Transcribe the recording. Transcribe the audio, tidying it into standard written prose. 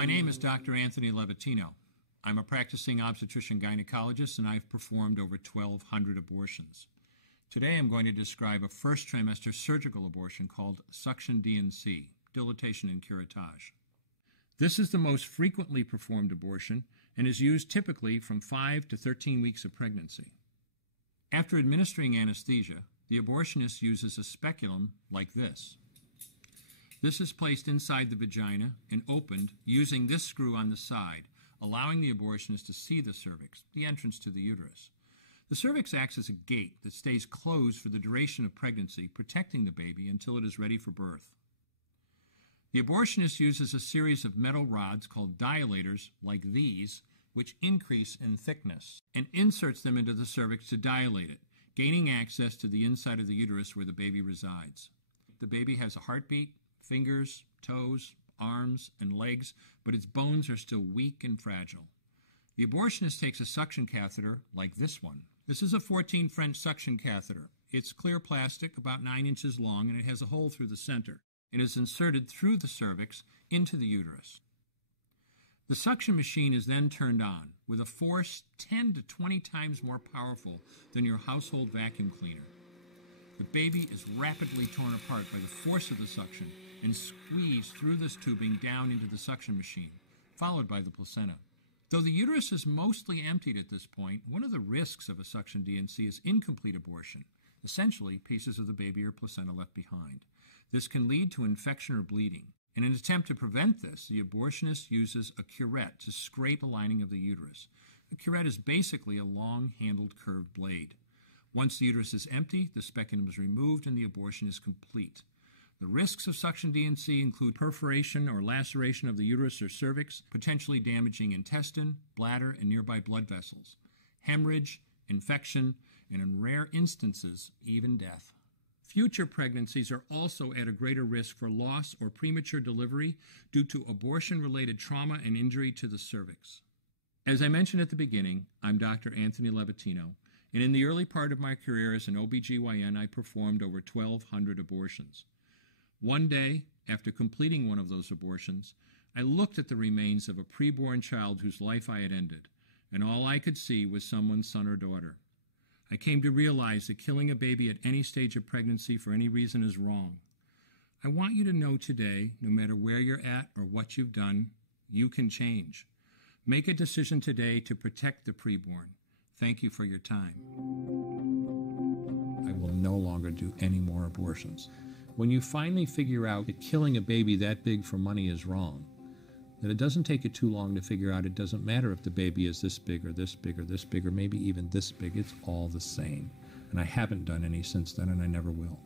My name is Dr. Anthony Levatino. I'm a practicing obstetrician-gynecologist, and I've performed over 1,200 abortions. Today I'm going to describe a first trimester surgical abortion called suction D&C, dilatation and curettage. This is the most frequently performed abortion and is used typically from 5 to 13 weeks of pregnancy. After administering anesthesia, the abortionist uses a speculum like this. This is placed inside the vagina and opened using this screw on the side, allowing the abortionist to see the cervix, the entrance to the uterus. The cervix acts as a gate that stays closed for the duration of pregnancy, protecting the baby until it is ready for birth. The abortionist uses a series of metal rods called dilators, like these, which increase in thickness, and inserts them into the cervix to dilate it, gaining access to the inside of the uterus where the baby resides. The baby has a heartbeat, fingers, toes, arms, and legs, but its bones are still weak and fragile. The abortionist takes a suction catheter like this one. This is a 14 French suction catheter. It's clear plastic, about 9 inches long, and it has a hole through the center. It is inserted through the cervix into the uterus. The suction machine is then turned on with a force 10 to 20 times more powerful than your household vacuum cleaner. The baby is rapidly torn apart by the force of the suction and squeezed through this tubing down into the suction machine, followed by the placenta. Though the uterus is mostly emptied at this point, one of the risks of a suction D&C is incomplete abortion, essentially pieces of the baby or placenta left behind. This can lead to infection or bleeding. In an attempt to prevent this, the abortionist uses a curette to scrape the lining of the uterus. A curette is basically a long-handled curved blade. Once the uterus is empty, the speculum is removed and the abortion is complete. The risks of suction D&C include perforation or laceration of the uterus or cervix, potentially damaging intestine, bladder, and nearby blood vessels, hemorrhage, infection, and in rare instances, even death. Future pregnancies are also at a greater risk for loss or premature delivery due to abortion-related trauma and injury to the cervix. As I mentioned at the beginning, I'm Dr. Anthony Levatino, and in the early part of my career as an OBGYN, I performed over 1,200 abortions. One day, after completing one of those abortions, I looked at the remains of a preborn child whose life I had ended, and all I could see was someone's son or daughter. I came to realize that killing a baby at any stage of pregnancy for any reason is wrong. I want you to know today, no matter where you're at or what you've done, you can change. Make a decision today to protect the preborn. Thank you for your time. I will no longer do any more abortions. When you finally figure out that killing a baby that big for money is wrong, that it doesn't take you too long to figure out it doesn't matter if the baby is this big or this big or this big or maybe even this big, it's all the same. And I haven't done any since then, and I never will.